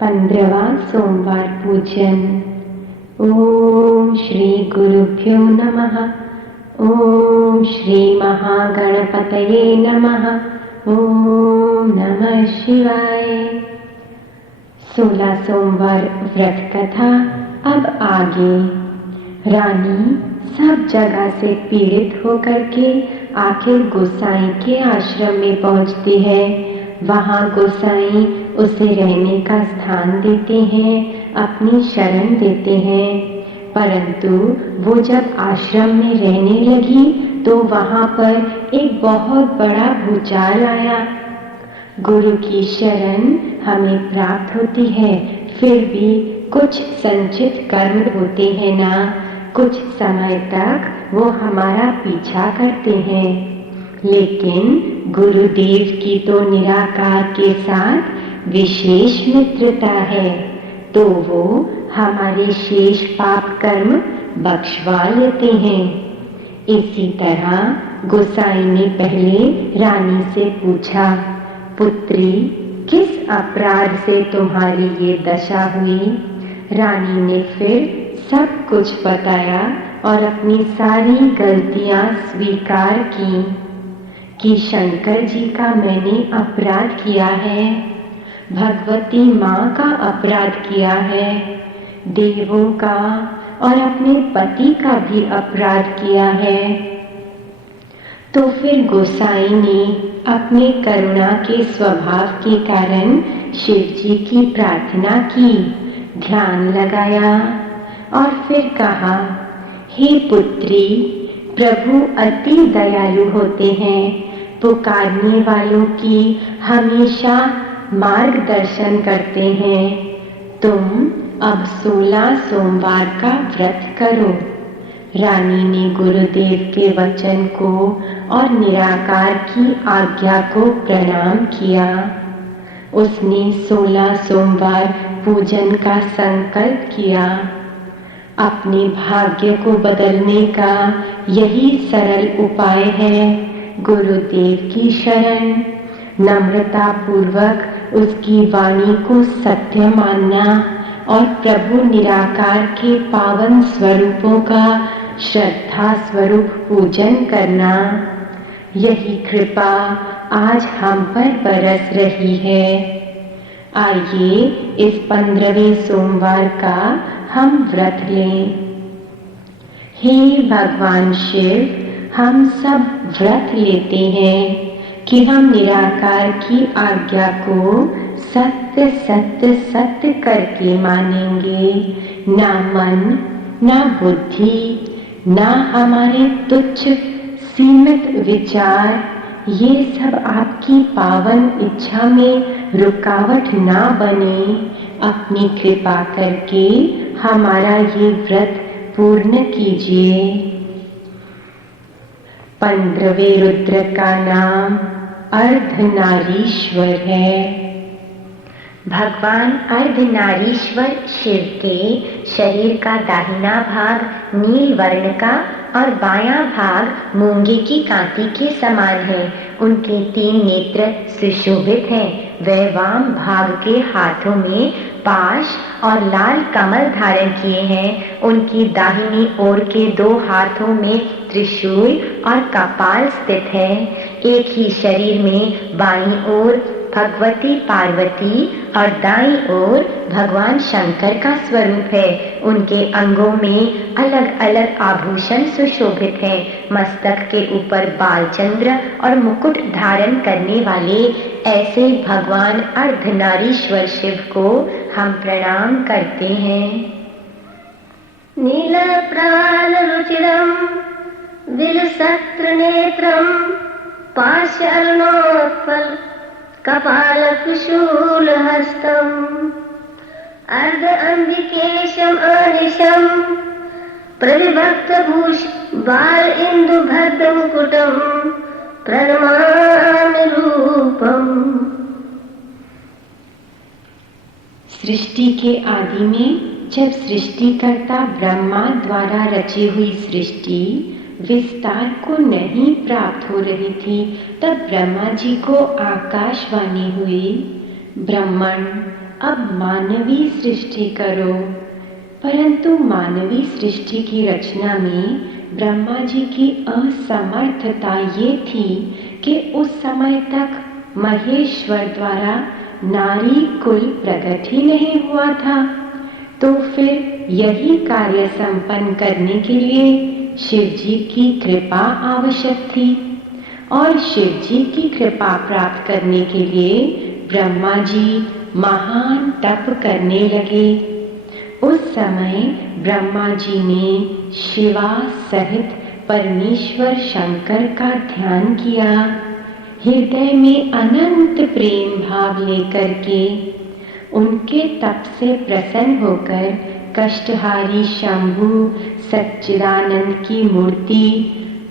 15वां सोमवार पूजन। ओम श्री गुरुभ्यो नमः। ओम श्री महागणपतये नमः। ओम नमः शिवाय। 16 सोमवार व्रत कथा। अब आगे। रानी सब जगह से पीड़ित होकर के आखिर गोसाई के आश्रम में पहुंचती है। वहां गोसाई उसे रहने का स्थान देते हैं, अपनी शरण देते हैं। परंतु वो जब आश्रम में रहने लगी तो वहां पर एक बहुत बड़ा भूचाल आया। गुरु की शरण हमें प्राप्त होती है, फिर भी कुछ संचित कर्म होते हैं ना, कुछ समय तक वो हमारा पीछा करते हैं। लेकिन गुरुदेव की तो निराकार के साथ विशेष मित्रता है, तो वो हमारे शेष पाप कर्म बख्शवा लेते हैं। इसी तरह गोसाई ने पहले रानी से पूछा, पुत्री, किस अपराध से तुम्हारी ये दशा हुई? रानी ने फिर सब कुछ बताया और अपनी सारी गलतियां स्वीकार की कि शंकर जी का मैंने अपराध किया है, भगवती माँ का अपराध किया है, देवों का और अपने पति का भी अपराध किया है। तो फिर गोसाई ने अपने करुणा के स्वभाव के कारण शिव जी की प्रार्थना की, ध्यान लगाया और फिर कहा, हे पुत्री, प्रभु अति दयालु होते हैं, पुकारने वालों की हमेशा मार्गदर्शन करते हैं। तुम अब 16 सोमवार का व्रत करो। रानी ने गुरुदेव के वचन को और निराकार की आज्ञा को प्रणाम किया। उसने 16 सोमवार पूजन का संकल्प किया। अपने भाग्य को बदलने का यही सरल उपाय है गुरुदेव की शरण। नम्रता पूर्वक उसकी वाणी को सत्य मानना और प्रभु निराकार के पावन स्वरूपों का श्रद्धा स्वरूप पूजन करना। यही कृपा आज हम पर बरस रही है। आइए इस 15वें सोमवार का हम व्रत लें। हे भगवान शिव, हम सब व्रत लेते हैं कि हम निराकार की आज्ञा को सत्य सत्य सत्य करके मानेंगे। ना मन, ना बुद्धि, ना हमारे तुच्छ सीमित विचार, ये सब आपकी पावन इच्छा में रुकावट ना बने। अपनी कृपा करके हमारा ये व्रत पूर्ण कीजिए। 15वें रुद्र का नाम अर्धनारीश्वर है। भगवान अर्धनारीश्वर शिव के शरीर का दाहिना भाग नील वर्ण का और बायां भाग मूंगे की कांति के समान है। उनके 3 नेत्र सुशोभित हैं। वह वाम भाग के हाथों में पाश और लाल कमल धारण किए हैं। उनकी दाहिनी ओर के 2 हाथों में त्रिशूल और कपाल स्थित है। एक ही शरीर में बाईं ओर भगवती पार्वती और दाईं ओर भगवान शंकर का स्वरूप है। उनके अंगों में अलग अलग आभूषण सुशोभित हैं। मस्तक के ऊपर बालचंद्र और मुकुट धारण करने वाले ऐसे भगवान अर्धनारीश्वर शिव को हम प्रणाम करते हैं। नीलप्राण रुचिरं विलसत्र नेत्रं पाशर्णोत्पल कपालकुशूल हस्तम् अर्ध अंबिकेशम अनिशम प्रविभक्त भूष बाल इंदु भद्र मुकुटम प्रणमामि रूपम। सृष्टि के आदि में जब सृष्टिकर्ता ब्रह्मा द्वारा रची हुई सृष्टि विस्तार को नहीं प्राप्त हो रही थी, तब ब्रह्मा जी को आकाशवाणी हुई, ब्राह्मण, अब मानवीय सृष्टि करो। परंतु मानवीय सृष्टि की रचना में ब्रह्मा जी की असमर्थता ये थी कि उस समय तक महेश्वर द्वारा नारी कुल प्रकट ही नहीं हुआ था। तो फिर यही कार्य संपन्न करने के लिए शिव जी की कृपा आवश्यक थी, और शिव जी की कृपा प्राप्त करने के लिए ब्रह्मा जी महान तप करने लगे। उस समय ब्रह्मा जी ने शिवा सहित परमेश्वर शंकर का ध्यान किया। हृदय में अनंत प्रेम भाव लेकर के उनके तप से प्रसन्न होकर कष्टहारी शंभु सच्चिदानंद की मूर्ति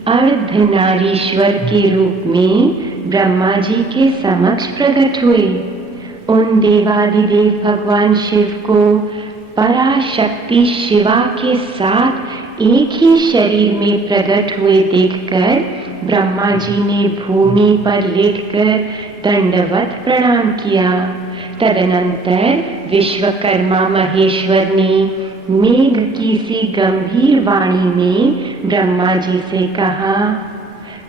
अर्धनारीश्वर के रूप में ब्रह्मा जी के समक्ष प्रकट हुए। उन देवादिदेव भगवान शिव को पराशक्ति शिवा के साथ एक ही शरीर में प्रकट हुए देखकर ब्रह्मा जी ने भूमि पर लेटकर दंडवत प्रणाम किया। तदनंतर विश्वकर्मा महेश्वर ने मेघ की सी गंभीर वाणी में ब्रह्मा जी से कहा,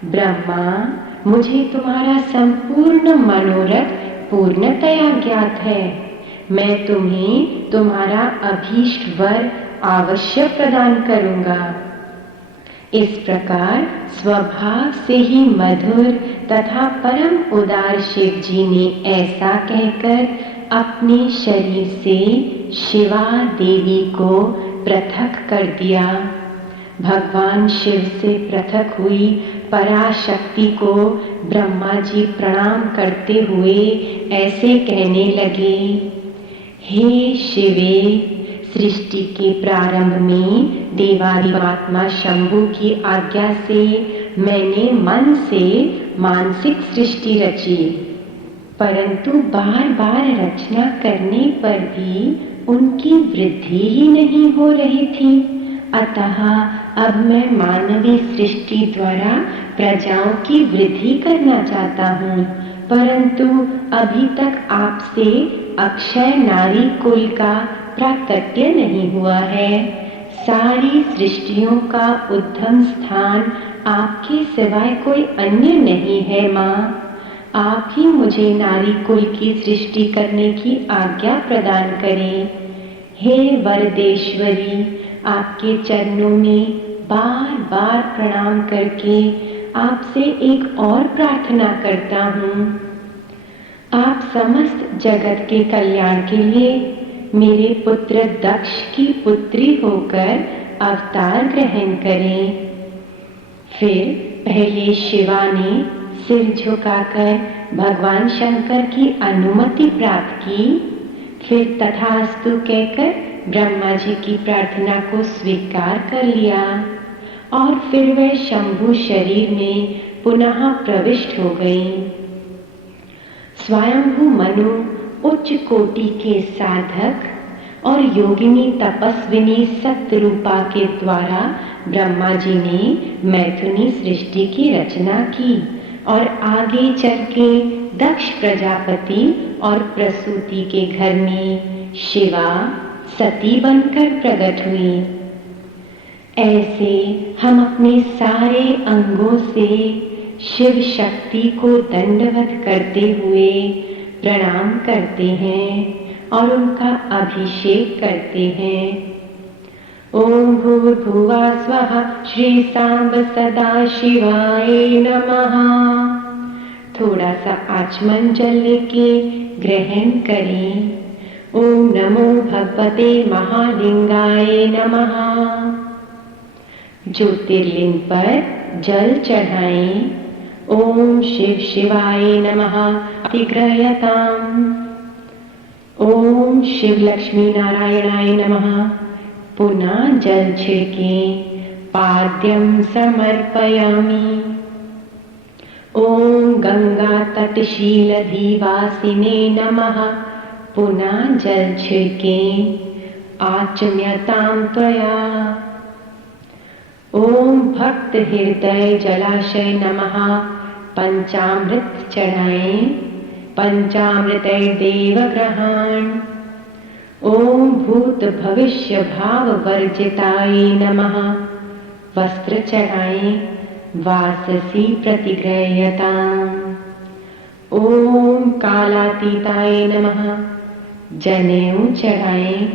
ब्रह्मा, मुझे तुम्हारा संपूर्ण मनोरथ पूर्णतया ज्ञात है। मैं तुम्हें तुम्हारा अभीष्ट वर अवश्य प्रदान करूंगा। इस प्रकार स्वभाव से ही मधुर तथा परम उदार शिव जी ने ऐसा कहकर अपने शरीर से शिवा देवी को पृथक कर दिया। भगवान शिव से पृथक हुई पराशक्ति को ब्रह्मा जी प्रणाम करते हुए ऐसे कहने लगे, हे शिवे, सृष्टि के प्रारंभ में देवादिदेवात्मा शंभु की आज्ञा से मैंने मन से मानसिक सृष्टि रची, परंतु बार बार रचना करने पर भी उनकी वृद्धि ही नहीं हो रही थी। अतः अब मैं मानवीय सृष्टि द्वारा प्रजाओं की वृद्धि करना चाहता हूँ, परंतु अभी तक आपसे अक्षय नारी कुल का प्राकट्य नहीं हुआ है। सारी सृष्टियों का उद्गम स्थान आपके सिवाय कोई अन्य नहीं है। माँ, आप ही मुझे नारी कुल की सृष्टि करने की आज्ञा प्रदान करें। हे वरदेश्वरी, आपके चरणों में बार बार प्रणाम करके आपसे एक और प्रार्थना करता हूँ। आप समस्त जगत के कल्याण के लिए मेरे पुत्र दक्ष की पुत्री होकर अवतार ग्रहण करें। फिर पहले शिवा ने सिर झुकाकर भगवान शंकर की अनुमति प्राप्त की, फिर तथास्तु कहकर ब्रह्मा जी की प्रार्थना को स्वीकार कर लिया, और फिर वह शंभु शरीर में पुनः प्रविष्ट हो गई। स्वयंभू मनु उच्च कोटि के साधक और योगिनी तपस्विनी सतरूपा के द्वारा ब्रह्मा जी ने मैथुनी सृष्टि की रचना की, और आगे चल के दक्ष प्रजापति और प्रसूति के घर में शिवा सती बनकर प्रकट हुई। ऐसे हम अपने सारे अंगों से शिव शक्ति को दंडवत करते हुए प्रणाम करते हैं और उनका अभिषेक करते हैं। ओम भूर्भुवः स्वः श्री सांब सदा शिवाय नमः। थोड़ा सा आचमन जल लेके ग्रहण करें। ओम नमो भगवते महालिंगाय नमः। ज्योतिर्लिंग पर जल चढ़ाएं। ओम शिव शिवाय नमः अतिग्रह्यताम्। ओम शिव लक्ष्मी नारायणाय नमः। पुनः जल छिड़कें। पाद्यम समर्पयामि। ओम गंगा तटशीलधिवासिने नमः। पुनः जल छिड़कें। आचम्यतां त्वया। ओम भक्त हृदय जलाशय नमः। पंचामृत चढ़ाएं। पंचामृतैर्देव ग्रहान्। ओम भूत भविष्य भाव वर्जिताय नमः। वस्त्र चढ़ाएं वाससी प्रतिग्रह्यताम्। ओम कालातीताय नमः। जनेऊ चढ़ाएं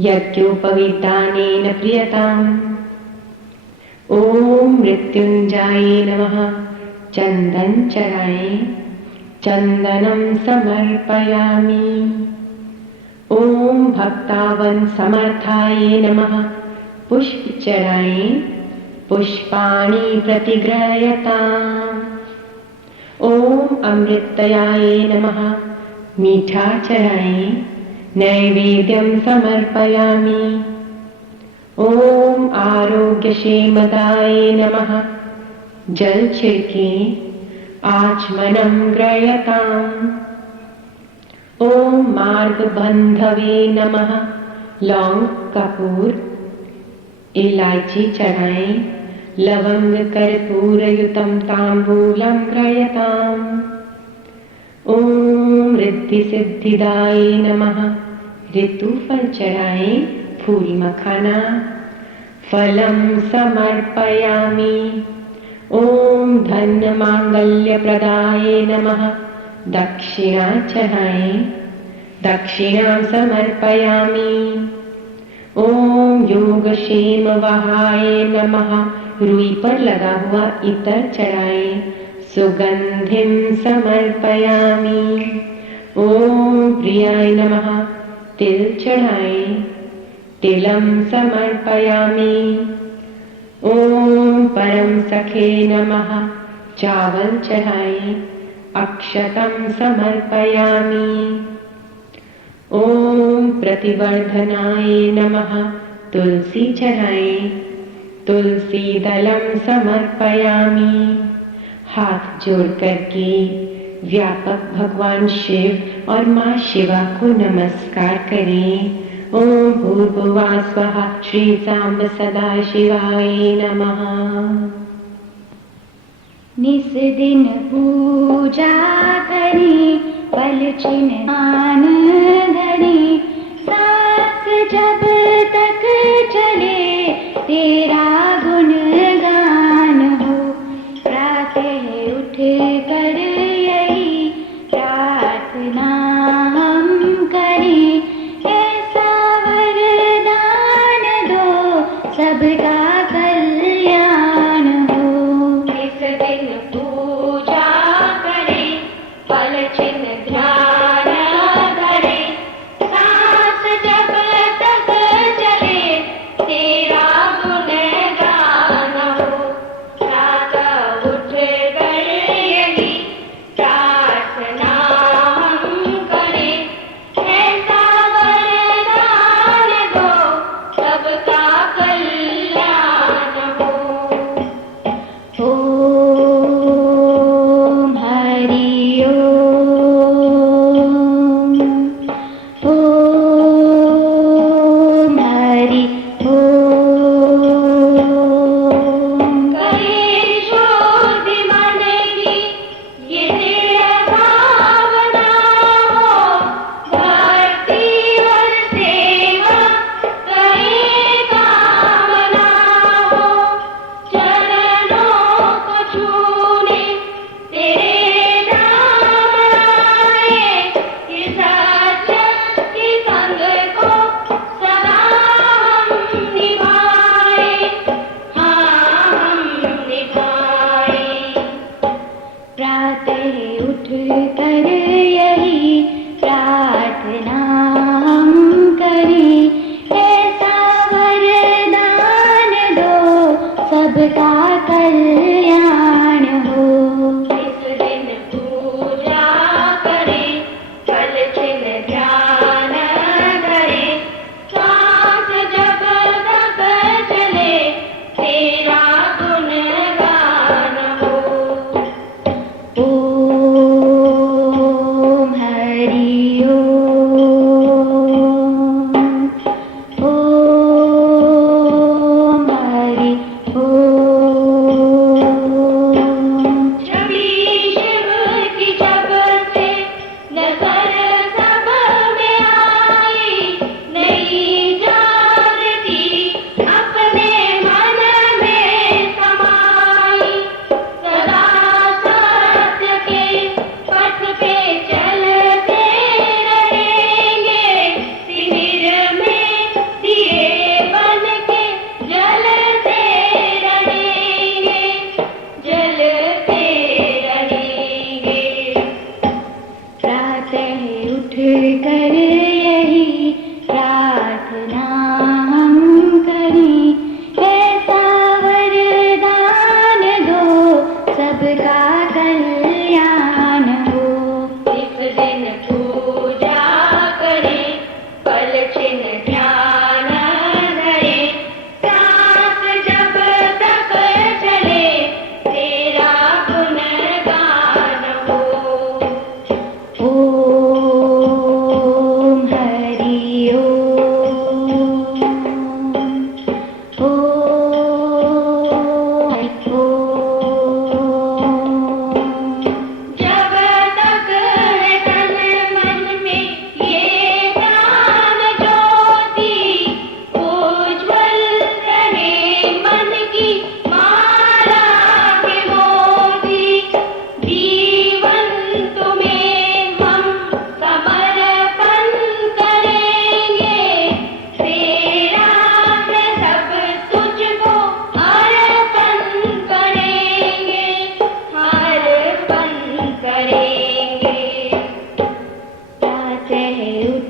यज्ञोपवीतानेन प्रियताम्। ओम मृत्युंजय नमः। चंदन चढ़ाएं चंदनम समर्पयामि। ओम भक्तावन समर्थाय नमः। पुष्प चढ़ाएं पुष्पाणि प्रतिग्रह्यताम्। ओम अमृतयाय नमः। मीठा चढ़ाएं नैवेद्यम समर्पयामि। ओम आरोग्यक्षेमदाय नमः। जल छिड़के आचमनम ग्रह्यताम्। ओम मार्गबंधवे नमः। लौंग कपूर इलायची चढ़ाएं लवंग कर्पूरयुतं तांबूलं ग्रह्यताम्। ओम रिद्धि सिद्धिदाय नमः। ऋतुफल चढ़ाएं फूल मखाना फलम समर्पयामि। ओम धन मांगल्य प्रदाय नमः। दक्षिणा चढ़ाएं दक्षिणा समर्पयामि। ओम योगक्षेम वहाय नमः। रुई पर लगा हुआ इत्र चढ़ाएं सुगंधिम समर्पयामि। ओम प्रियाय नमः। तिल चढ़ाएं तिलम समर्पयामि। ओम परम सखे नमः। चावल चढ़ाएं अक्षतम समर्पयामि। ओम प्रतिवर्धनाय नमः। तुलसी चढ़ाएं तुलसी दलम समर्पयामि। हाथ जोड़ करके व्यापक भगवान शिव और माँ शिवा को नमस्कार करें। ओम भूर्भुवः स्वः श्री सांब सदा शिवाय नमः। निस दिन पूजा करी पल छिन्न ध्यान धरी। सांस जब तक चले तेरा गुणगान हो। प्रातः उठ कर यही प्रार्थना हम करें। ऐसा वरदान दो सबका कल्याण हो। इस दिन पूजा करें पल छिन्न ध्यान धरे।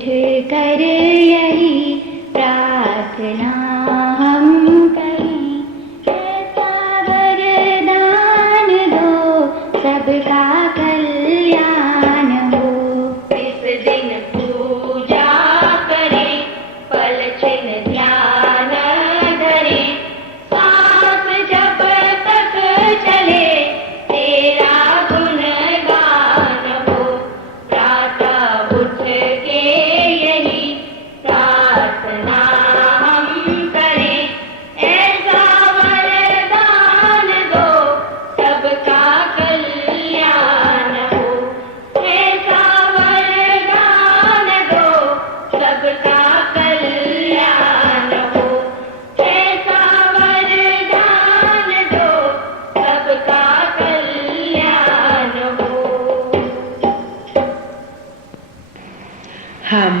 उठ कर यही प्रार्थना हम करें, ऐसा वरदान दो सबका कल्याण हो। इस दिन पूजा करें, फल चिन्ह ध्यान धरें, सांस जब तक चले तेरा गुणगान हो। प्रातः उठ के यही प्रार्थना हम करें, ऐसा वरदान दो सबका कल्याण हो। ऐसा वरदान दो सबका कल्याण हो। ऐसा वरदान दो सबका कल्याण हो। हम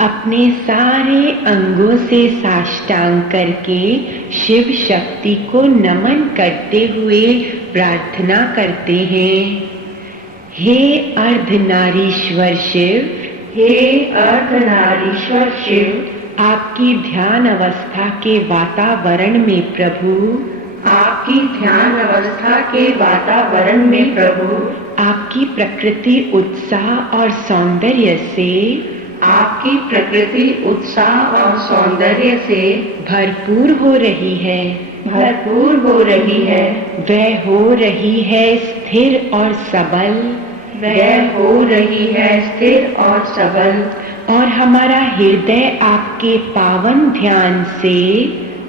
अपने सारे अंगों से साष्टांग करके शिव शक्ति को नमन करते हुए प्रार्थना करते हैं। हे अर्धनारीश्वर शिव, हे अर्धनारीश्वर शिव, आपकी ध्यान अवस्था के वातावरण में प्रभु, आपकी ध्यान अवस्था के वातावरण में प्रभु, आपकी प्रकृति उत्साह और सौंदर्य से, आपकी प्रकृति उत्साह और सौंदर्य से भरपूर हो रही है, भरपूर हो रही है। वह हो रही है स्थिर और सबल, वह हो रही है स्थिर और सबल, और हमारा हृदय आपके पावन ध्यान से,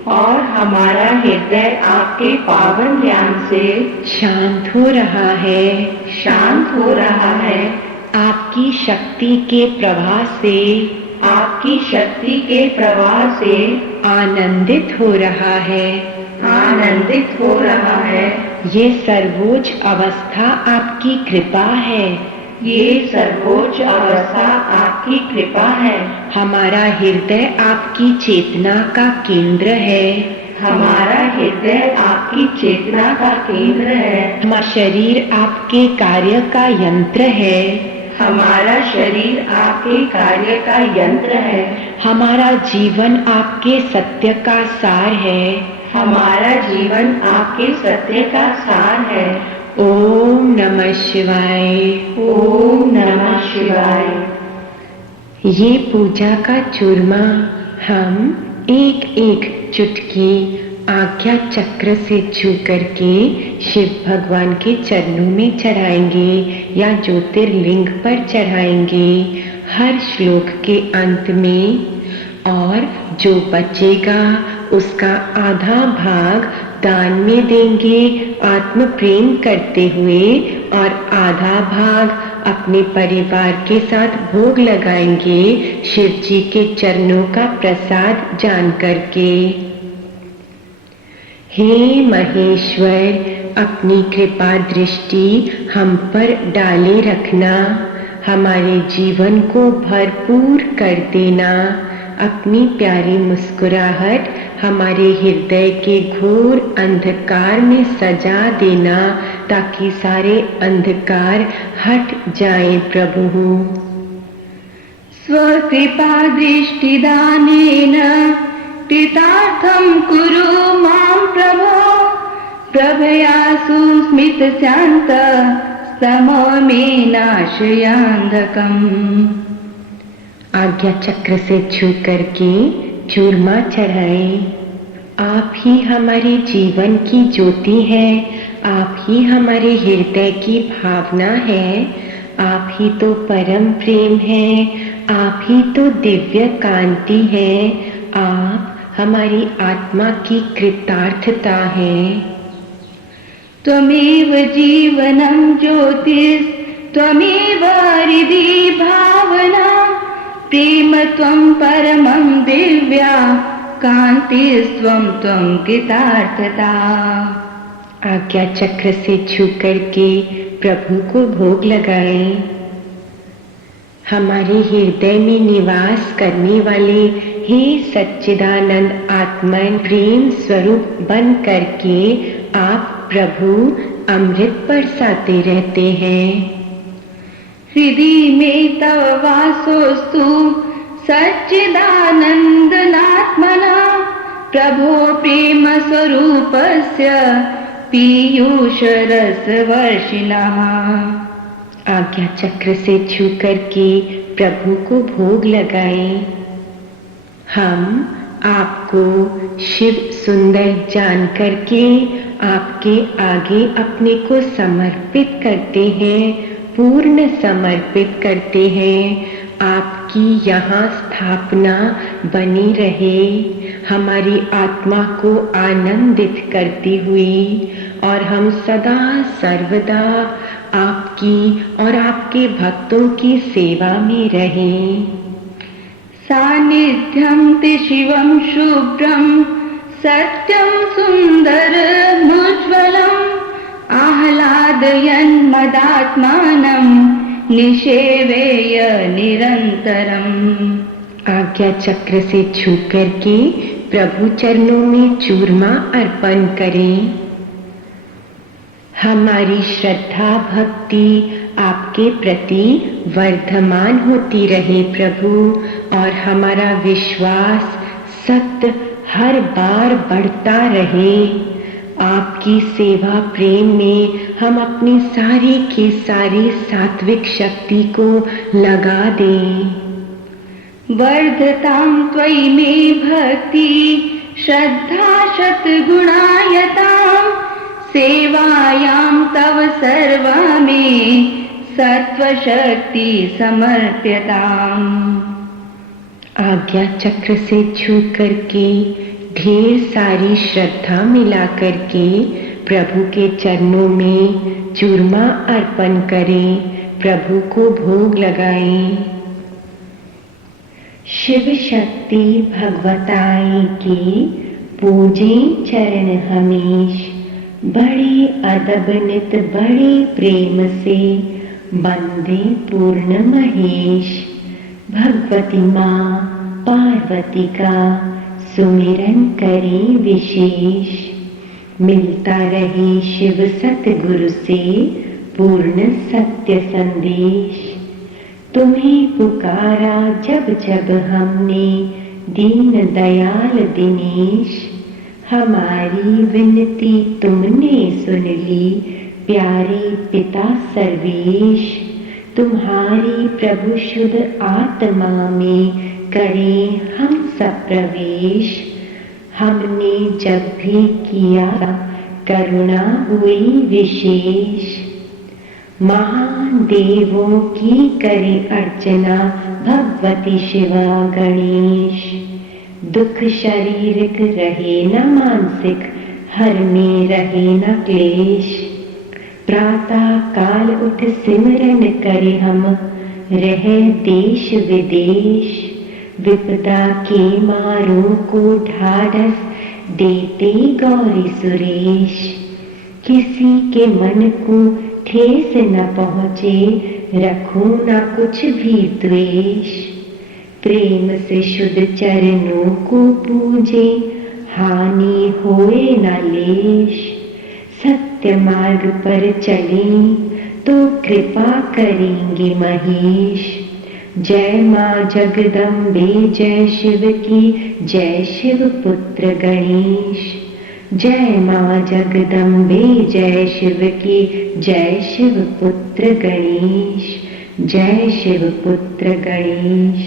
और हमारा हृदय आपके पावन ध्यान से शांत हो रहा है, शांत हो रहा है। आपकी शक्ति के प्रवाह से, आपकी शक्ति के प्रवाह से आनंदित हो रहा है, आनंदित हो रहा है। ये सर्वोच्च अवस्था आपकी कृपा है, ये सर्वोच्च अवस्था आपकी कृपा है। हमारा हृदय आपकी चेतना का केंद्र है, हमारा हृदय आपकी चेतना का केंद्र है। हमारा शरीर आपके कार्य का यंत्र है, हमारा शरीर आपके कार्य का यंत्र है। हमारा जीवन आपके सत्य का सार है, हमारा जीवन आपके सत्य का सार है। ओम नमः शिवाय। ओम नमः शिवाय। ये पूजा का चूरमा हम एक एक चुटकी आज्ञा चक्र से छू करके शिव भगवान के चरणों में चढ़ाएंगे या ज्योतिर्लिंग पर चढ़ाएंगे हर श्लोक के अंत में, और जो बचेगा उसका आधा भाग दान में देंगे आत्म प्रेम करते हुए, और आधा भाग अपने परिवार के साथ भोग लगाएंगे शिव जी के चरणों का प्रसाद जान करके। हे महेश्वर, अपनी कृपा दृष्टि हम पर डाले रखना, हमारे जीवन को भरपूर कर देना, अपनी प्यारी मुस्कुराहट हमारे हृदय के घोर अंधकार में सजा देना, ताकि सारे अंधकार हट जाए प्रभु। स्वकृपा दृष्टिदानेन कृतार्थं कुरु मां प्रभो, प्रभया सुस्मित शांत सममेनाश्रयान्धकम्। आज्ञा चक्र से छू करके चूरमा चढ़ाएं। आप ही हमारे जीवन की ज्योति है, आप ही हमारे हृदय की भावना है, आप ही तो परम प्रेम है, आप ही तो दिव्य कांति है, आप हमारी आत्मा की कृतार्थता है। त्वमेव जीवनं ज्योतिस्, त्वमेव हृदि भावना, प्रेम त्वं परमं दिव्या, कांतिस्त्वं त्वं कृतार्थता। आज्ञा चक्र से छू करके प्रभु को भोग लगाएं। हमारे हृदय में निवास करने वाले हे सच्चिदानंद आत्मन प्रेम स्वरूप बन करके आप प्रभु अमृत बरसाते रहते हैं। हृदि में तव वासोस्तु सच्चिदानन्दनात्मना प्रभो प्रेम स्वरूपस्य पीयूषरसवर्षिणः। आज्ञा चक्र से छू करके प्रभु को भोग लगाएं। हम आपको शिव सुंदर जान करके आपके आगे अपने को समर्पित करते हैं, पूर्ण समर्पित करते हैं। आपकी यहाँ स्थापना बनी रहे, हमारी आत्मा को आनंदित करती हुई, और हम सदा सर्वदा आपकी और आपके भक्तों की सेवा में रहें। सान्निध्यं ते शिवं शुभ्रं सत्यं सुन्दरमुज्ज्वलम् आह्लादयन् मदात्मानं निषेवेय निरन्तरम्। आज्ञा चक्र से छू करके प्रभु चरणों में चूरमा अर्पण करें। हमारी श्रद्धा भक्ति आपके प्रति वर्धमान होती रहे प्रभु, और हमारा विश्वास सत्य हर बार बढ़ता रहे। आपकी सेवा प्रेम में हम अपनी सारी की सारी सात्विक शक्ति को लगा दें। वर्धतां त्वयि मे भक्ति श्रद्धा शतगुणायतां सेवायां तव सर्वा मे सत्वशक्ति समर्प्यताम्। आज्ञा चक्र से छू करके ढेर सारी श्रद्धा मिला करके प्रभु के चरणों में चूरमा अर्पण करें, प्रभु को भोग लगाएं। शिव शक्ति भगवताई की पूजे चरण हमेश, बड़े अदब नित बड़े प्रेम से बंदे पूर्ण महेश। भगवती माँ पार्वती का सुमिरन करें विशेष, मिलता रहे शिव सतगुरु से पूर्ण सत्य संदेश। तुम्हें पुकारा जब जब हमने दीन दयाल दिनेश, हमारी विनती तुमने सुन ली प्यारे पिता सर्वेश। तुम्हारी प्रभु शुद्ध आत्मा में करें हम सब प्रवेश। हमने जब भी किया करुणा हुई विशेष, महान देवों की करे अर्चना भगवती शिवा गणेश। दुख शारीरिक रहे न मानसिक, हर में रहे न क्लेश। प्रातः काल उठ सिमरन करे हम, रहे देश विदेश। विपदा के मारों को ढाढ़स देते गौरी सुरेश। किसी के मन को ठेस न पहुँचे, रखो न कुछ भी द्वेष। प्रेम से शुद्ध चरणों को पूजे, हानि होए न लेश। सत्य मार्ग पर चलें तो कृपा करेंगे महेश। जय माँ जगदम्बे जय शिव की, जय शिव पुत्र गणेश। जय माँ जगदम्बे जय शिव की, जय शिव पुत्र गणेश। जय शिव पुत्र गणेश।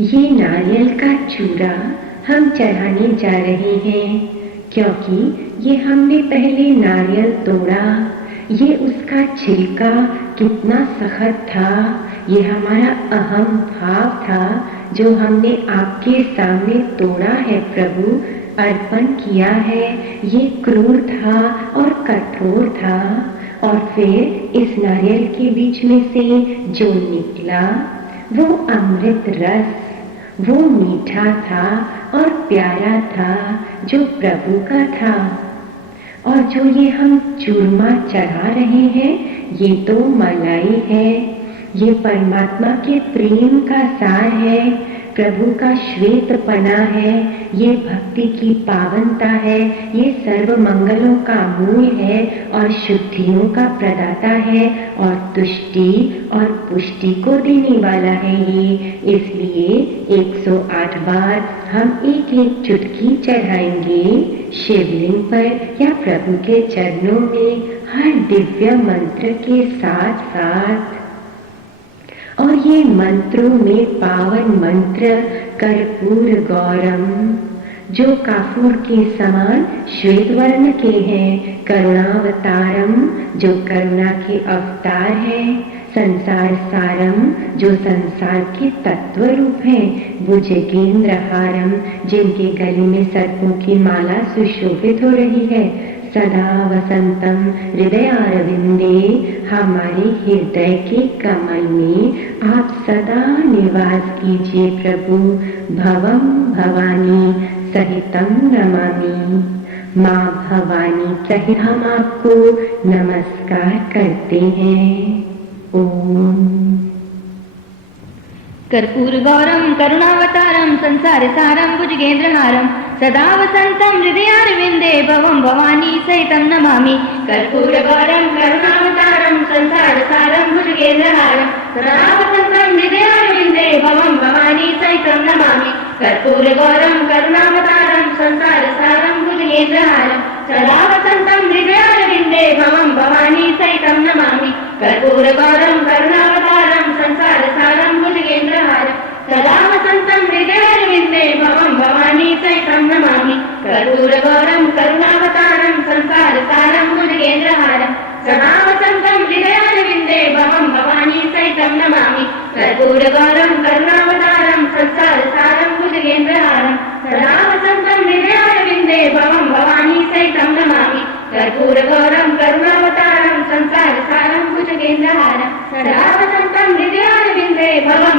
ये नारियल का चूरा हम चढ़ाने जा रहे हैं, क्योंकि ये हमने पहले नारियल तोड़ा। ये उसका छिलका कितना सख्त था, ये हमारा अहम भाव था जो हमने आपके सामने तोड़ा है प्रभु, अर्पण किया है। ये क्रूर था और कठोर था, और फिर इस नारियल के बीच में से जो निकला वो अमृत रस, वो मीठा था और प्यारा था जो प्रभु का था। और जो ये हम चूरमा चढ़ा रहे हैं, ये तो मलाई है। ये परमात्मा के प्रेम का सार है, प्रभु का श्वेतपना है, ये भक्ति की पावनता है, ये सर्व मंगलों का मूल है और शुद्धियों का प्रदाता है और तुष्टि और पुष्टि को देने वाला है ये। इसलिए 108 बार हम एक एक चुटकी चढ़ाएंगे शिवलिंग पर या प्रभु के चरणों में हर दिव्य मंत्र के साथ साथ। और ये मंत्रों में पावन मंत्र कर्पूर गौरम, जो काफूर के समान श्वेत वर्ण के हैं, करुणावतारम, जो करुणा के अवतार है, संसार सारम, जो संसार के तत्व रूप है, भुजगेंद्र हारम, जिनके गले में सर्पों की माला सुशोभित हो रही है, सदा वसंतम हृदयारविंदे, हमारे हृदय के कमल में आप सदा निवास कीजिए प्रभु। भवम भवानी सहितम नमामि, माँ भवानी सहित हम आपको नमस्कार करते हैं। ओम। कर्पूर गौरम करुणावतारम संसार सारम भुजगेंद्रहारम सदा वसंतम हृदयारविंदे भवम भवानी सहितं नमामि। कर्पूर गौरम करुणावतारम संसार सारम भुजगेंद्रहारम सदा वसंतम हृदयारविंदे भवम भवानी सहितं नमामि। कर्पूर गौरम करुणावतारम संसार सारम भुजगेंद्रहारम सदा वसंतम हृदयारविंदे भवम भवानी सहितं नमामि। कर्पूर गौरम करुणावतारम संसार सारम भुजगेंद्रहारम सदा वसंतम हृदयारविंदे भवम भवानी सहितं नमामि। कर्पूर गौरम करुणावतारम संसार सारम भुजगेंद्रहारम सदा वसंतम हृदयारविंदे भवम भवानी सहितं नमामि। कर्पूर गौरम करुणावतारम संसार सारम भुजगेंद्रहारम सदा वसंतम हृदयारविंदे भवम भवानी सहितं नमामि। कर्पूर गौरम करुणावतारम संसार सारम भुजगेंद्रहारम सदा वसंतम हृदयारविंदे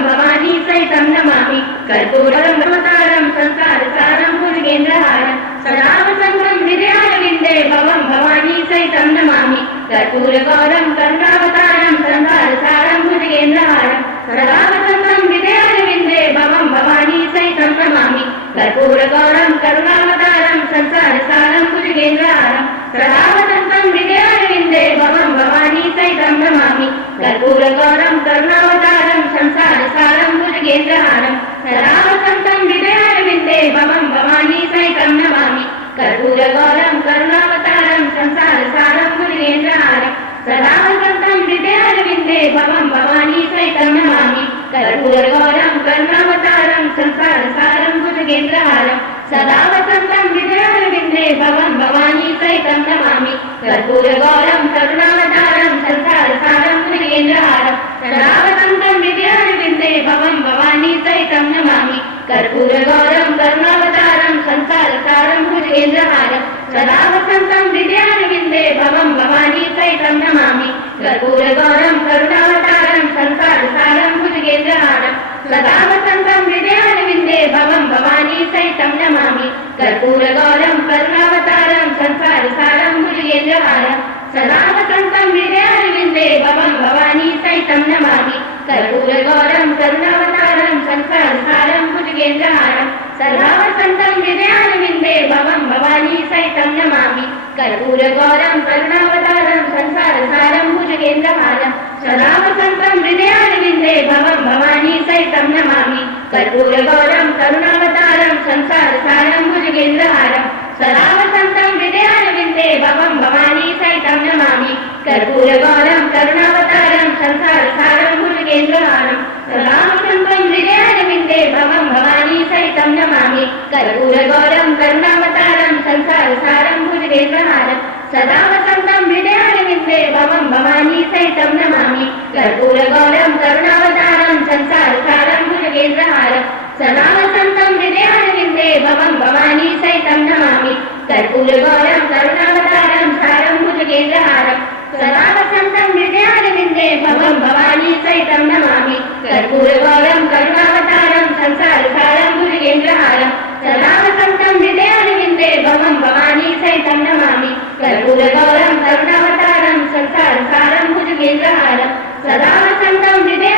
भवम भवानी सहितं नमामि। कर्पूरम करुणावतारम संसार सारम भुजगेंद्रहारम सदा वसंतम हृदयारविंदे भवम भवानी सहितं नमामि। कर्पूर गौरम करुणावतारम संसार सारम भुजगेंद्रहारम सदा वसंतम हृदयारविंदे भवम भवानी सहितं नमामि। कर्पूर गौरम करुणावतारम संसार सारम भुजगेंद्रहारम सदा वसंतम हृदयारविंदे भवम भवानी सहितं नमामि। कर्पूर गौरम करुणावतारम संसार सारम भुजगेंद्रहारम सदा वसंतम हृदयारविंदे भवम भवानी सहितं नमामि। कर्पूर गौरम करुणावतारम संसार सारम भुजगेंद्रहारम सदा वसंतम हृदयारविंदे भवम भवानी सहितं नमामि। कर्पूर गौरम करुणावतारम संसार सारम भुजगेंद्रहारम सदा वसंतम हृदयारविंदे भवम भवानी सहितं नमामि। कर्पूर गौरम करुणावतारम संसार सारम भुजगेंद्रहारम सदा वसंतम हृदयारविंदे भवम भवानी सहितं नमामि। कर्पूर गौरम करुणावतारम संसार सारम भुजगेंद्रहारम सदा वसंतम हृदयारविंदे भवम भवानी सहितं नमामि। कर्पूर गौरम करुणावतारम संसार सारम भुजगेंद्रहारम सदा वसंतम हृदयारविंदे भवम भवानी सहितं नमामि। कर्पूर गौरम करुणावतारम संसार सारम भुजगेंद्रहारम सदा वसंतम हृदयारविंदे भवम भवानी सहितं नमामि। कर्पूर गौरम करुणावतारम संसार सारम भुजगेंद्रहारम सदा वसंतम हृदयारविंदे भवम भवानी सहितं नमामि। कर्पूर गौरम करुणावतारम संसार सारम भुजगेंद्रहारम सदा वसंतम हृदयारविंदे भवम भवानी सहितं नमामि। कर्पूर गौरम करुणावतारम संसार सारम भुजगेंद्रहारम सदा वसंतम हृदयारविंदे भवम भवानी सहितं नमामि। कर्पूर गौरम करुणावतारम संसार सारम भुजगेंद्रहारम सदा वसंतम हृदयारविंदे भवम भवानी सहितं नमामि। कर्पूर गौरम करुणावतारम संसार सारम भुजगेंद्रहारम सदा वसंतम हृदयारविंदे भवम भवानी सहितं नमामि। कर्पूर गौरम करुणावतारम संसार सारम भुजगेंद्रहारम सदा वसंतम हृदयारविंदे भवम भवानी सहितं नमामि। कर्पूर गौरम करुणावतारम सारम भुजगेंद्रहारम सदा वसंतम हृदयारविंदे भवम भवानी सहितं नमामि। कर्पूर गौरम करुणावतारम संसार सारम भुजगेंद्रहारम सदा वसंतम हृदयारविंदे भवम भवानी सहितं नमामि। कर्पूर गौरम करुणावतारम संसार सारम भुजगेंद्रहारम सदा वसंतम हृदय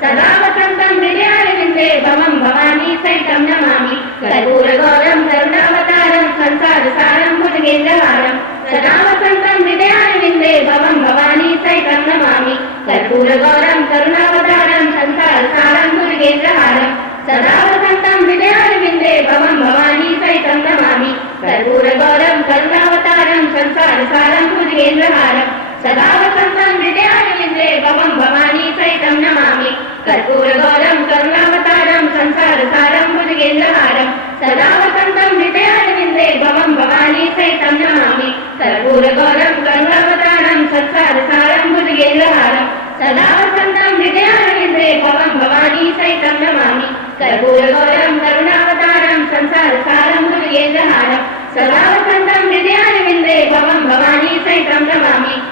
सदा वसन्तं हृदयारविन्दे भवं भवानी सहितं नमामि कर्पूरगौरं करुणावतारं संसारसारं भुजगेन्द्रहारं सदा वसन्तं हृदयारविन्दे भवं भवानी सहितं नमामि कर्पूरगौरं करुणावतारं संसारसारं भुजगेन्द्रहारं सदा वसन्तं हृदयारविन्दे भवं भवानी सहितं नमामि कर्पूरगौरं करुणावतारं संसारसारं भुजगेन्द्रहारं सदा वसन्तं हृदयारविन्दे भवं भवानी सहितं नमामि कर्पूरगौरं करुणावतारं संसारसारं भुजगेन्द्रहारं सदा वसन्तं हृदयारविन्दे भवं भवानी सहितं नमामि कर्पूरगौरं करुणावतारं संसारसारं भुजगेन्द्रहारं सदा वसन्तं हृदयारविन्दे भवं भवानी सहितं नमामि कर्पूरगौरं करुणावतारं संसारसारं भुजगेन्द्रहारं सदा वसन्तं हृदयारविन्दे भवं भवानी सहितं नमामि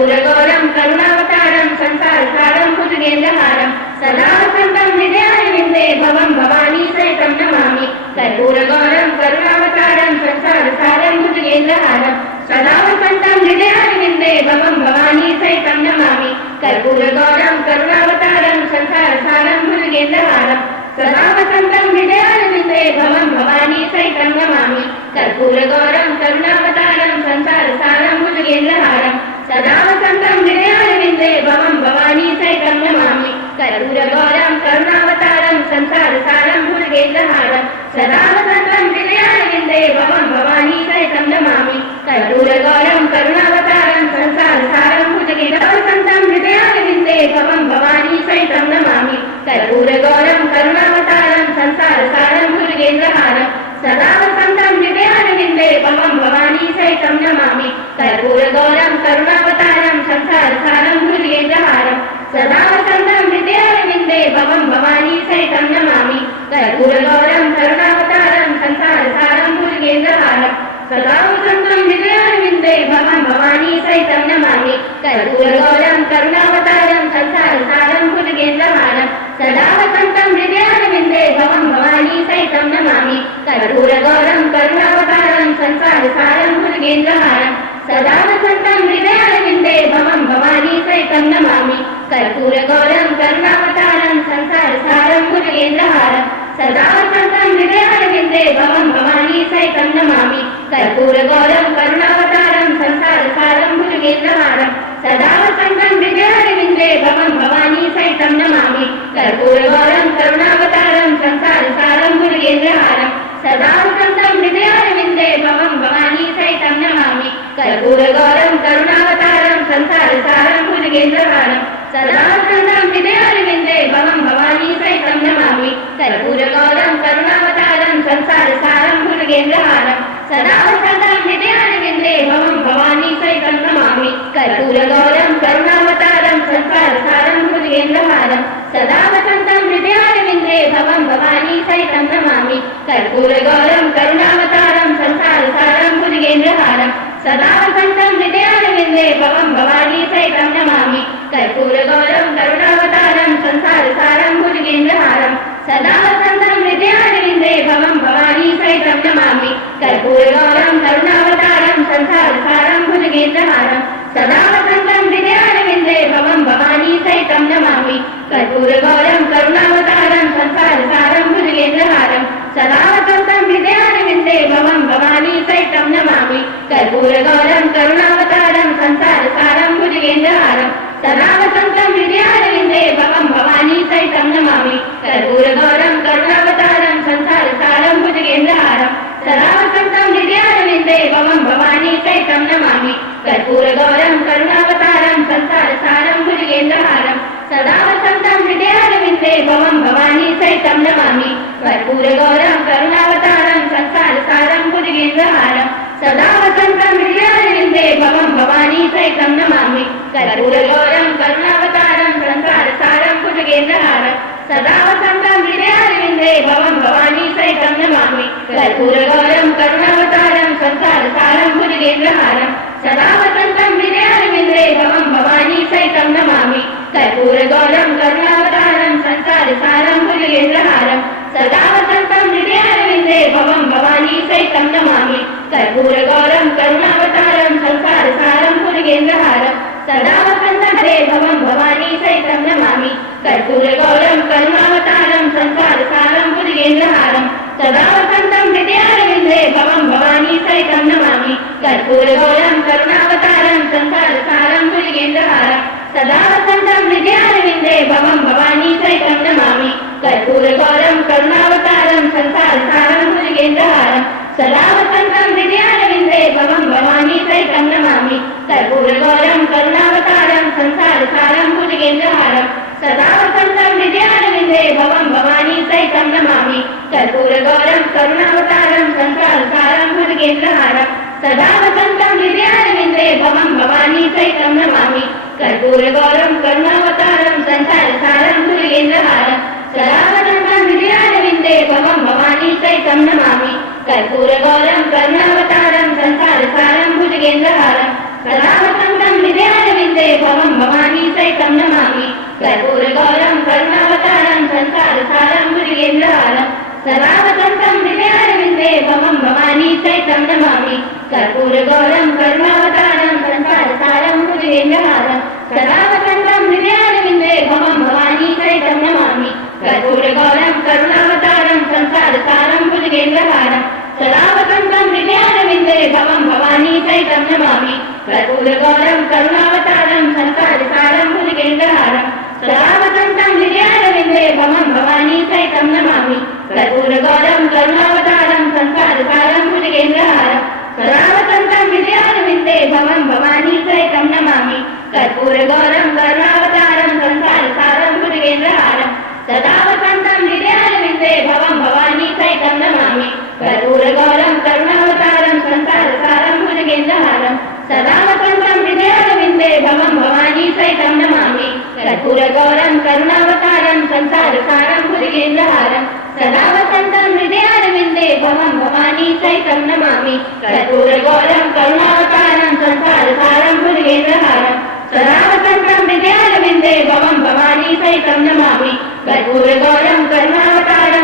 कर्पूरगौरं करुणावतारं संसारसारं भुजगेन्द्रहारं सदा वसन्तं हृदयारविन्दे भवं भवानी सहितं नमामि कर्पूरगौरं करुणावतारं संसारसारं भुजगेन्द्रहारं सदा वसन्तं हृदयारविन्दे भवं भवानी सहितं नमामि कर्पूरगौरं करुणावतारं संसारसारं भुजगेन्द्रहारं सदा वसन्तं हृदयारविन्दे भवं भवानी सहितं नमामि कर्पूरगौरं करुणावतारं संसारसारं भुजगेन्द्रहारं सदा वसन्तं हृदयारविन्दे भवं भवानी सहितं नमामि कर्पूरगौरं करुणावतारं संसारसारं भुजगेन्द्रहारं सदा वसन्तं हृदयारविन्दे भवं भवानी सहितं नमामि कर्पूरगौरं करुणावतारं संसारसारं भुजगेन्द्रहारं हृदयारविन्दे भवं भवानी सहितं नमामि कर्पूरगौरं करुणावतारं संसारसारं भुजगेन्द्रहारं सदा वसन्तं हृदयारविन्दे भवं भवानी सहितं नमामि कर्पूरगौरं करुणावतारं संसारसारं भुजगेन्द्रहारं सदा वसन्तं हृदयारविन्दे भवं भवानी सहितं नमामि कर्पूरगौरं करुणावतारं संसारसारं भुजगेन्द्रहारं सदा वसन्तं हृदयारविन्दे भवं भवानी सहितं नमामि कर्पूरगौरं करुणावतारं संसारसारं भुजगेन्द्रहारं सदा वसन्तं हृदयारविन्दे भवं भवानी सहितं नमामि कर्पूरगौरं करुणावतारं संसारसारं भुजगेन्द्रहारं सदा वसन्तं हृदयारविन्दे भवं भवानी सहितं नमामि कर्पूरगौरं करुणावतारं संसारसारं भुजगेन्द्रहारं सदा वसन्तं हृदयारविन्दे भवं भवानी सहितं नमामि कर्पूरगौरं करुणावतारं संसारसारं भुजगेन्द्रहारं सदा वसन्तं हृदयारविन्दे भवं भवानी सहितं नमामि कर्पूरगौरं करुणावतारं संसारसारं भुजगेन्द्रहारं सदा वसन्तं हृदयारविन्दे भवं भवानी सहितं नमामि कर्पूरगौरं करुणावतारं संसारसारं भुजगेन्द्रहारं सदा वसन्तं हृदयारविन्दे भवं भवानी सहितं नमामि कर्पूरगौरं करुणावतारं संसारसारं भुजगेन्द्रहारं सदा वसन्तं हृदयारविन्दे भवं भवानी सहितं नमामि कर्पूरगौरं करुणावतारं संसारसारं भुजगेन्द्रहारं सदा वसन्तं हृदयारविन्दे भवं भवानी सहितं नमामि कर्पूरगौरं करुणावतारं संसारसारं भुजगेन्द्रहारं सदा वसन्तं हृदयारविन्दे भवं भवानी सहितं नमामि कर्पूरगौरं करुणावतारं संसारसारं भुजगेन्द्रहारं सदा वसन्तं हृदयारविन्दे भवं भवानी सहितं नमामि कर्पूरगौरं करुणावतारं संसारसारं भुजगेन्द्रहारं सदा वसन्तं हृदयारविन्दे भवं भवानी सहितं नमामि कर्पूरगौरं करुणावतारं संसारसारं भुजगेन्द्रहारं सदा वसन्तं हृदयारविन्दे भवं भवानी सहितं नमामि कर्पूरगौरं करुणावतारं संसारसारं भुजगेन्द्रहारं सदा वसन्तं हृदयारविन्दे भवं भवानी सहितं नमामि कर्पूरगौरं करुणावतारं संसारसारं भुजगेन्द्रहारं सदा वसन्तं हृदयारविन्दे भवं भवानी सहितं नमामि कर्पूरगौरं करुणावतारं संसारसारं भुजगेन्द्रहारं सदा वसन्तं हृदयारविन्दे भवं भवानी सहितं नमामि कर्पूरगौरं करुणावतारं संसारसारं भुजगेन्द्रहारं सदा वसन्तं हृदयारविन्दे भवं भवानी सहितं नमामि कर्पूरगौरं करुणावतारं संसारसारं भुजगेन्द्रहारं सदा वसन्तं हृदयारविन्दे भवं भवानी सहितं नमामि कर्पूरगौरं करुणावतारं संसारसारं भुजगेन्द्रहारं सदा वसन्तं हृदयारविन्दे भवं भवानी सहितं नमामि कर्पूरगौरं करुणावतारं संसारसारं भुजगेन्द्रहारं सदा वसन्तं हृदयारविन्दे भवं भवानी सहितं नमामि कर्पूरगौरं करुणावतारं संसारसारं भुजगेन्द्रहारं सदा वसन्तं हरे भवं भवानी सहितं नमामि कर्पूरगौरं करुणावतारं संसारसारं भुजगेन्द्रहारं सदा वसन्तं हृदयारविन्दे भवं भवानी सहितं नमामि कर्पूरगौरं करुणावतारं संसारसारं भुजगेन्द्रहारं सदा वसन्तं हृदयारविन्दे भवं भवानी सहितं नमामि कर्पूरगौरं करुणावतारं संसारसारं भुजगेन्द्रहारं सदा वसन्तं हृदयारविन्दे भवं भवानी सहितं नमामि कर्पूरगौरं करुणावतारं संसारसारं भुजगेन्द्रहारं सदा वसन्तं हृदयारविन्दे भवं भवानी सहितं नमामि कर्पूरगौरं करुणावतारं संसारसारं भुजगेन्द्रहारं सदा वसन्तं हृदयारविन्दे भवं भवानी सहितं नमामि कर्पूरगौरं करुणावतारं संसारसारं भुजगेन्द्रहारं सदा वसन्तं हृदयारविन्दे भवं भवानी सहितं नमामि कर्पूरगौरं करुणावतारं संसारसारं भुजगेन्द्रहारं सदा वसन्तं हृदयारविन्दे भवं भवानी सहितं नमामि कर्पूरगौरं करुणावतारं संसारसारं भुजगेन्द्रहारं सदा वसन्तं हृदयारविन्दे भवं भवानी सहितं नमामि कर्पूरगौरं करुणावतारं संसारसारं भुजगेन्द्रहारं सदा वसन्तं हृदयारविन्दे भवं भवानी सहितं नमामि कर्पूरगौरं करुणावतारं संसारसारं भुजगेन्द्रहारं सदा वसन्तं हृदयारविन्दे भवं भवानी सहितं नमामि कर्पूरगौरं करुणावतारं संसारसारं भुजगेन्द्रहारं सदा वसन्तं हृदयारविन्दे भवं भवानी सहितं नमामि कर्पूरगौरं करुणावतारं संसारसारं भुजगेन्द्रहारं सदा वसन्तं हृदयारविन्दे भवं भवानी सहितं नमामि कर्पूरगौरं करुणावतारं संसारसारं भुजगेन्द्रहारं सदा वसन्तं हृदयारविन्दे भवं भवानी सहितं नमामि कर्पूरगौरं करुणावतारं संसारसारं भुजगेन्द्रहारं सदा वसन्तं हृदयारविन्दे भवं भवानी सहितं नमामि कर्पूरगौरं करुणावतारं संसारसारं भुजगेन्द्रहारं सदा वसन्तं हृदयारविन्दे भवं भवानी सहितं नमामि कर्पूरगौरं करुणावतारं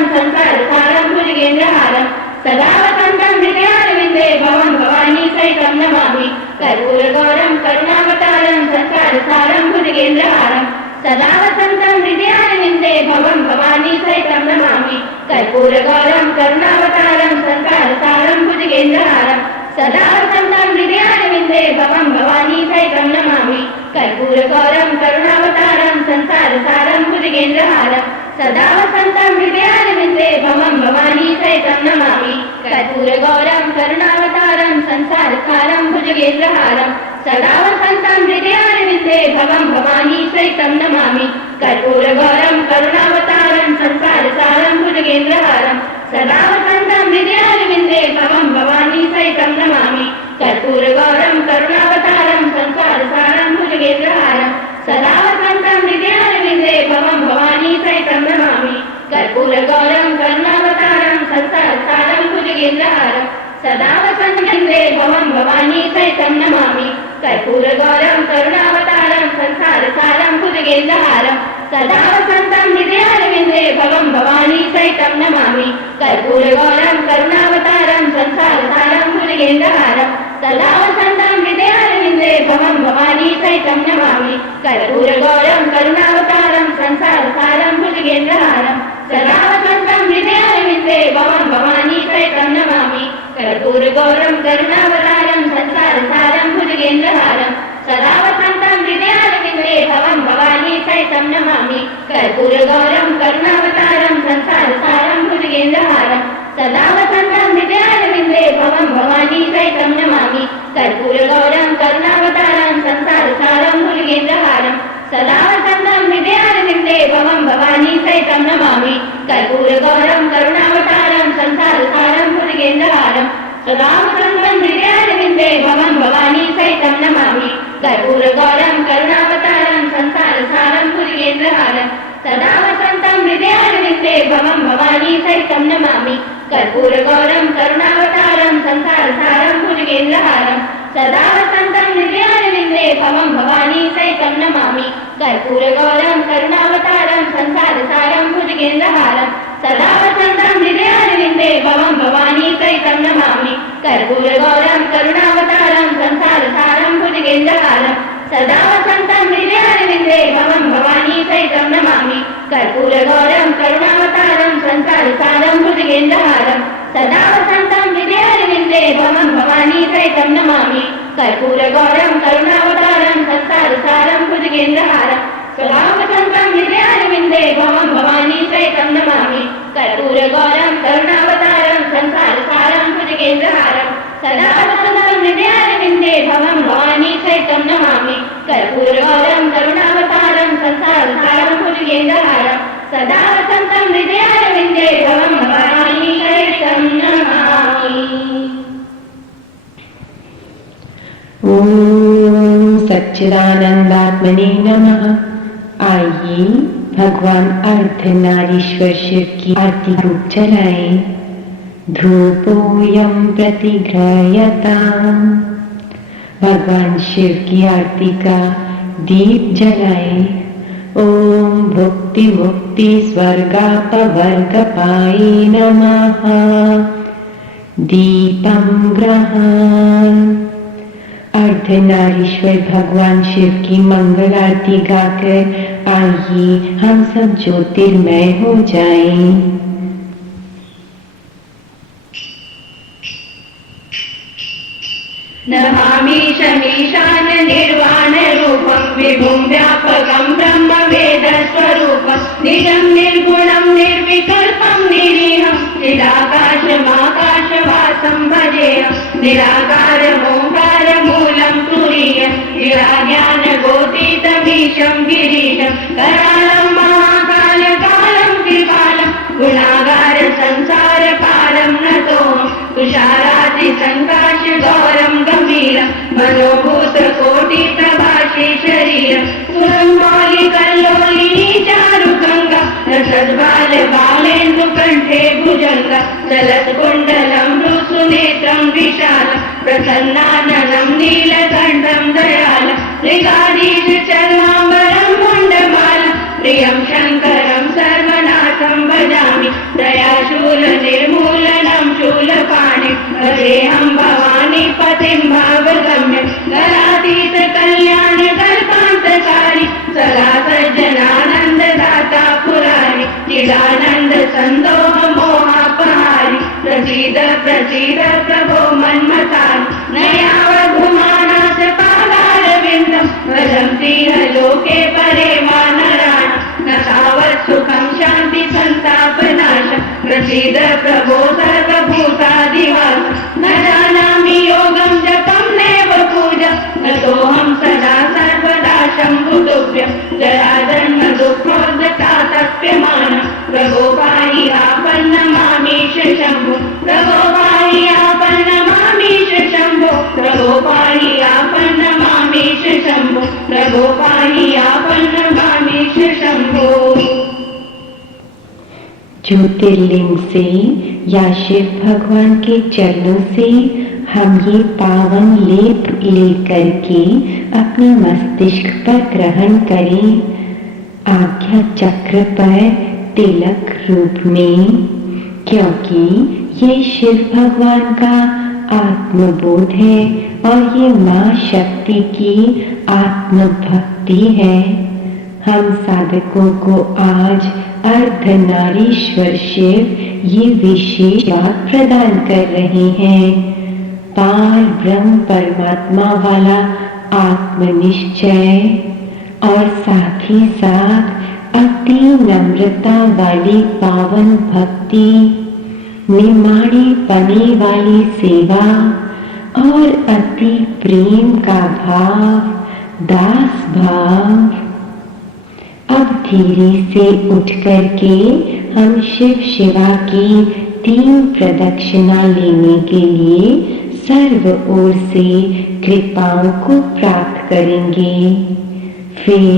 संसारसारं भुजगेन्द्रहारं सदा वसन्तं हृदयारविन्दे भवं भवानी सहितं नमामि कर्पूरगौरं करुणावतारं संसारसारं भुजगेन्द्रहारं सदा वसन्तं हृदयारविन्दे भवं भवानी सहितं नमामि कर्पूरगौरं करुणावतारं संसारसारं भुजगेन्द्रहारं सदा वसन्तं हृदयारविन्दे भवं भवानी सहितं नमामि कर्पूरगौरं करुणावतारं संसारसारं भुजगेन्द्रहारं सदा वसन्तं हृदयारविन्दे भवं भवानी सहितं नमामि कर्पूरगौरं करुणावतारं संसारसारं भुजगेन्द्रहारं सदा वसन्तं हृदयारविन्दे भवं भवानी सहितं नमामि कर्पूरगौरं करुणावतारं संसारसारं भुजगेन्द्रहारं सदा वसन्तं हृदयारविन्दे भवं भवानी सहितं नमामि कर्पूरगौरं करुणावतारं संसारसारं भुजगेन्द्रहारं सदा वसन्तं हृदयारविन्दे भवं भवानी सहितं नमामि कर्पूरगौरं करुणावतारं संसारसारं भुजगेन्द्रहारं सदा वसन्तं हृदयारविन्दे भवं भवानी सहितं नमामि कर्पूरगौरं करुणावतारं संसारसारं भुजगेन्द्रहारं सदा वसन्तं हृदये भवं भवानी सहितं नमामि कर्पूरगौरं करुणावतारं संसारसारं भुजगेन्द्रहारं सदा वसन्तं हृदयारविन्दे भवं भवानी सहितं नमामि कर्पूरगौरं करुणावतारं संसारसारं भुजगेन्द्रहारं सदा वसन्तं हृदयारविन्दे भवं भवानी सहितं नमामि कर्पूरगौरं करुणावतारं संसारसारं भुजगेन्द्रहारं सदा वसन्तं हृदयारविन्दे भवं भवानी सहितं नमामि कर्पूरगौरं करुणावतारं संसारसारं भुजगेन्द्रहारं सदा वसन्तं हृदयारविन्दे भवं भवानी सहितं नमामि कर्पूरगौरं करुणावतारं संसारसारं भुजगेन्द्रहारं सदा वसन्तं हृदयारविन्दे भवं भवानी सहितं नमामि कर्पूरगौरं करुणावतारं संसारसारं भुजगेन्द्रहारं सदा वसन्तं हृदयारविन्दे भवं भवानी सहितं नमामि कर्पूरगौरं करुणावतारं संसारसारं भुजगेन्द्रहारं सदा वसन्तं हृदयारविन्दे भवं भवानी सहितं नमामि कर्पूरगौरं करुणावतारं संसारसारं भुजगेन्द्रहारं सदा वसन्तं हृदयारविन्दे भवं भवानी सहितं नमामि कर्पूरगौरं करुणावतारं संसारसारं भुजगेन्द्रहारं सदा वसन्तं हृदयारविन्दे भवं भवानी सहितं नमामि कर्पूरगौरं करुणावतारं संसारसारं भुजगेन्द्रहारं सदा वसन्तं हृदयारविन्दे भवं भवानी सहितं नमामि कर्पूरगौरं करुणावतारं संसारसारं भुजगेन्द्रहारं सदा वसन्तं हृदयारविन्दे भवं भवानी सहितं नमामि कर्पूर गौरम करुणावतारम संसार सारम भुजगेन्द्रहारम सदा वसंतम हृदयारविंदे भवं भवानी सहितं नमामि कर्पूर गौरम करुणावतारम संसार सारम भुजगेन्द्रहारम सदा वसंतम हृदयारविंदे भवं भवानी सहितं नमामि कर्पूर गौरम करुणावतारम संसार सारम भुजगेन्द्रहारम सदा वसंतम हृदयारविंदे भवं भवानी सहितं नमामि कर्पूर गौरम करुणावतारम संसार सारम भुजगेन्द्रहारम सदा वसंतम हृदयारविंदे भवं भवानी सहितं नमामि। ओम सच्चिदानंदात्मने नमः। आइए भगवान अर्धनारीश्वर शिव की आरती धूप जलाएं। धूपोऽयं प्रतिगृह्यताम्। भगवान शिव की आरती का दीप जलाएं। ओम भुक्ति मुक्ति स्वर्गापवर्गपाये नमः। दीपं ग्रहाण। अर्धनारीश्वर भगवान शिव की मंगल आरती गाकर आइए हम सब ज्योतिर्मय हो जाएं। नमामि शमीशान निर्वाण रूपं विभुं व्यापकं ब्रह्म वेद स्वरूपं निजं निर्गुणं निर्विकल्पं निरीहं चिदाकाशमाकाशवासं भजेऽहं निराकारमोङ्कार मूलं तुरीयं निराज्ञानगोतीतमीशं गिरीशं करालं महाकालकालं कृपालं गुणागार संसारकारं नतोऽहं तुषाराति संकाश गौरं गंभीरं मनोभूत कोटि प्रभाषे शरीरं सुरंगोली कल्लोलिनी चारु गंगा रसद्वाल बालेन्दु कंठे भुजंगा चलत कुंडलं रुसुनेत्रं विशालं प्रसन्नाननं नीलकण्ठं दयालं मृगाधीश चर्माम्बरं मुण्डमालं प्रियं शङ्करं सर्वनाथं भजामि दयाशूल निर्मूलनं शूलपाणि भजेऽहं भवानी पतिं भावगम्यं गणातीत कल्याण कल्पान्तकारी सदा सज्जनानन्ददाता पुरारि चिदानन्द सन्दोह मोहापहारि प्रसीद प्रसीद प्रभो मन्मथारि नयावधुमानास पादारविन्दं वदन्ति लोके परे वानराणां न तावत् सुखं शान्ति सन्तापनाशं प्रसीद प्रभो सर्वभूतादिवास न जानामि योगं जपं नैव पूजा नतोऽहं सदा सर्वदा शम्भुतुभ्यं जराजन्म दुःखोद्धतातप्यमानं प्रभो पाहि आपन्नमामीश शम्भो प्रभो पाहि आपन्नमामीश शम्भो प्रभो पाहि आपन्नमामीश शम्भो प्रभो पाहि आपन्नमामीश शम्भो। ज्योतिर्लिंग से या शिव भगवान के चरणों से हम ये पावन लेप लेकर के अपने मस्तिष्क पर ग्रहण करें। आज्ञा चक्र पर तिलक रूप में, क्योंकि ये शिव भगवान का आत्मबोध है और ये माँ शक्ति की आत्मभक्ति है। हम साधकों को आज अर्धनारीश्वर शिव ये विशेष बात प्रदान कर रहे हैं। पार ब्रह्म परमात्मा वाला आत्मनिश्चय और साथ ही साथ अति नम्रता वाली पावन भक्ति, निमाड़ी पने वाली सेवा और अति प्रेम का भाव, दास भाव। अब धीरे से उठ करके हम शिव शिवा की 3 प्रदक्षिणा लेने के लिए सर्व ओर से कृपाओं को प्राप्त करेंगे। फिर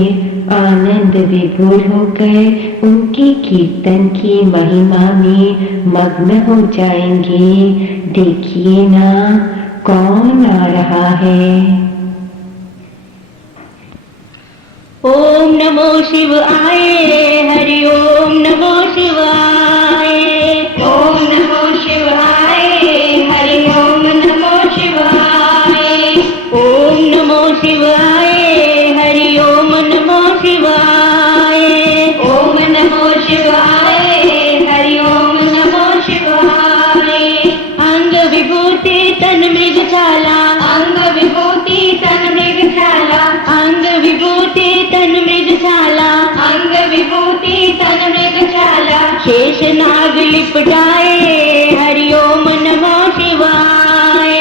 आनंद विभोर होकर उनके कीर्तन की महिमा में मग्न हो जाएंगे। देखिए ना कौन आ रहा है। ओम नमो शिवाय, हरि ओम नमो शिवाय, ओम नमो शिवाय, हरि ओम नमो शिवाय, ओम नमो शिवाय, हरि ओम नमो शिवाय, ओम नमो शेष नाग लिपटाए हरि ओम नमो शिवाय।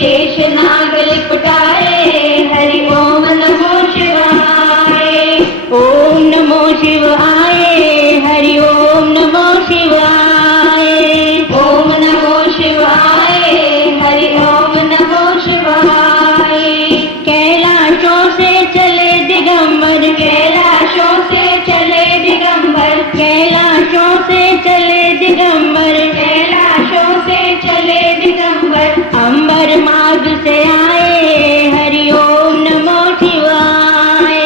शेष नाग लिपटाए हरि ओम नमो शिवाय। ओम नमो शिवाय हरि ओम नमो शिवाय। ओम नमो शिवाय हरि ओम नमो शिवाय। कैलाशों से चले दिगंबर कैलाशों से चले दिगंबर कैलाशों से चले दिगंबर कैलाशों से चले दिगंबर अंबर मार्ग से आए हरि ओम नमो शिवाय।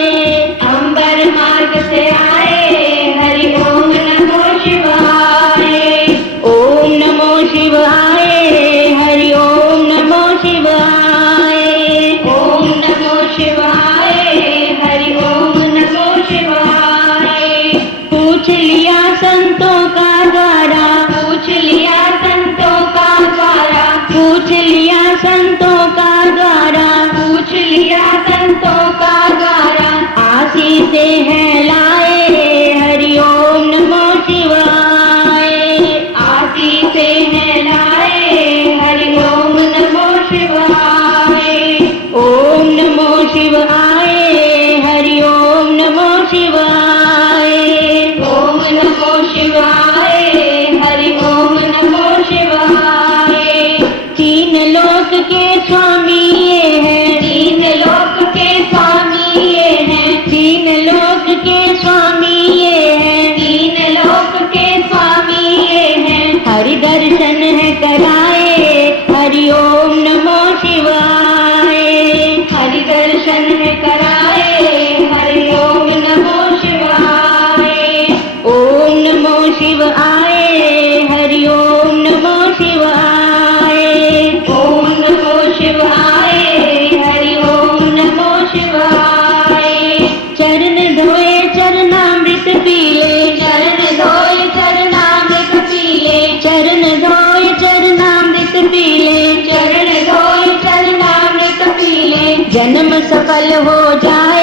अंबर मार्ग से आए हरि ओम नमो शिवाय। ओम नमो शिवाय हरि ओम नमो शिवाय। ओम नमो शिवाय हरि ओम नमो शिवाय। पूछ लिया संतों का द्वारा पूछ लिया संतों का द्वारा पूछ लिया संतों का द्वारा पूछ लिया संतों का द्वारा आशीष है लाए हरि ओम नमो शिवाय। आशीष है लाए हरि ओम नमो शिवाय। ओम नमो शिवाय हरि ओम नमो शिवाय। ओम नमो शिवाय हरि ओम नमो शिवाय। तीन लोक के स्वामी ये हैं तीन लोक के स्वामी ये हैं तीन लोक के स्वामी ये हैं तीन लोक के स्वामी ये हैं हरि दर्शन है कराए हरि ओम नमो शिवाय। हरि दर्शन है कराए हरि ओम नमो शिवाय। ओम नमो शिवाय हरि ओम नमो शिवाय। ओम नमो शिवाय हरि ओम नमो शिवाय। चरण धोए चरणामृत पीले चरण धोए चरणामृत पीले चरण धोए चरणामृत पीले चरण धोए चरणामृत पीले जन्म सफल हो जाए